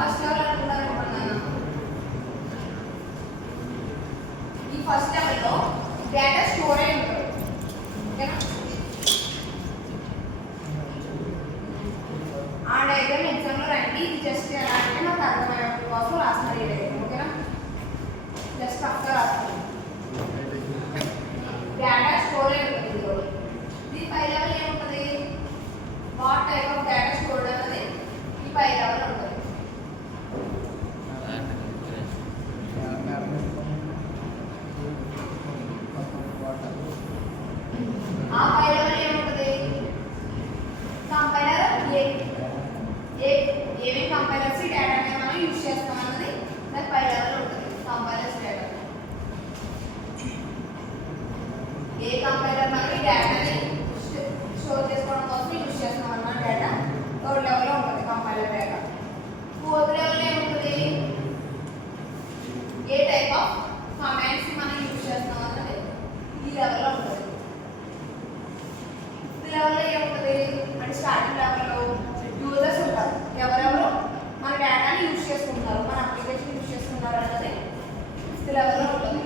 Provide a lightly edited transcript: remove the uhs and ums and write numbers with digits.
First level అనుకున్నారు అనుకున్నాను. ఈ ఫస్ట్ లెవెల్లో డేటా స్టోర్ అయి ఉంటుంది. ఓకేనా? ఆ డయాగ్రామ్ ఎగ్జామ్లో రండి. ఇది జస్ట్ ఎలా అంటే నాకు అర్థమయ్యే కోసం రాస్తున్నారు ఈ డయాగ్రామ్. ఓకేనా? జస్ట్ అక్కడ రాస్తున్నారు. డేటా స్టోర్ అయి ఉంటుంది. ఇది పై లెవెల్ ఏముంటుంది? What type of data stored అన్నది ఈ పై లెవెల్ ఉంటుంది. ఆ పై లెవెల్ ఏముంటుంది? కంపైలర్ ఏమేమి కంపైలర్స్ ఈ డేటాని మనం యూజ్ చేస్తాం అన్నది దాని పై లెవెల్ ఉంటుంది. కంపైలర్స్ డేటా ఏ కంపైలర్ మనం ఈ డేటాని స్టోర్ చేసుకోవడం కోసం యూజ్ చేస్తాం అన్న డేటా థర్డ్ లెవెల్లో ఉంటుంది కంపైలర్ డేటా. ఫోర్త్ లెవెల్ ఏముంటుంది? ఏ టైప్ ఆఫ్ కమాండ్స్ మనం యూజ్ చేస్తాం అన్నది ఈ లెవెల్లో ఉంటుంది. ఫిఫ్త్ లెవెల్లో ఏముంటుంది అంటే స్టార్టింగ్ లెవెల్లో యూజర్స్ ఉంటారు. ఎవరెవరు మన డేటాని యూజ్ చేసుకుంటారు, మన అప్లికేషన్ యూజ్ చేసుకుంటారు అన్నది ఫిఫ్త్ లెవెల్లో ఉంటుంది.